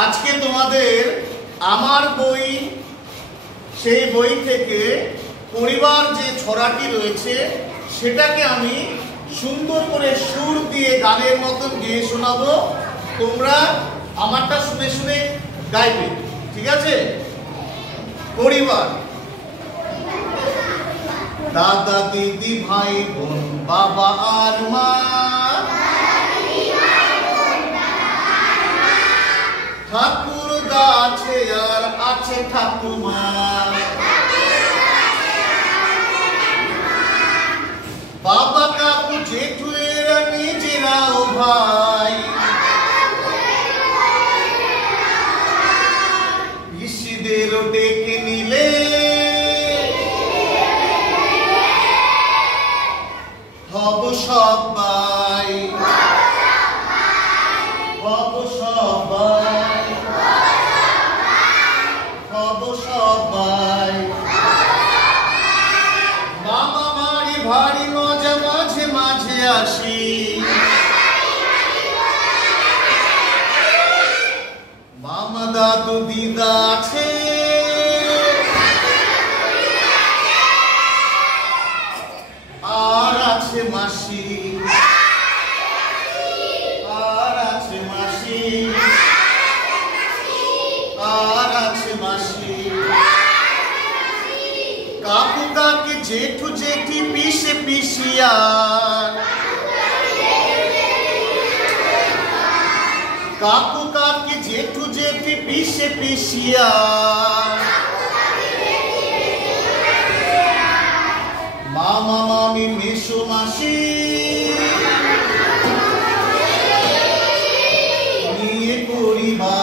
আজকে তোমাদের আমার বই সেই বই থেকে পরিবার যে ছড়াটি রয়েছে সেটাকে আমি সুন্দর করে সুর দিয়ে গানের মতন গেয়ে শোনাবো। তোমরা আমারটা শুনে শুনে গাইবে, ঠিক আছে? পরিবার, দাদা দিদি ভাই বোন বাবা আর মা, ঠাকুরদা আছে আর আছে ঠাকুমা, বাবা কাকু জেঠু এরা নিজেরাও ভাই, পিসিদেরও ডেকে নিলে হব সবাই, হব সবাই, হব সবাই। মামা মারি ভারী মজা মাঝে মাঝে আসি, মামা দাদু দিদা আছে, আর আছে মাসি, আর আছে মাসি, আর আছে মাসি, কাকু কাকি জেঠু জেঠি পিসে পিসিয়া, কাকু কাকি জেঠু জেঠি পিসে পিসিয়া, মামা মামি মেসো মাসি, নিয়ে পরিবার।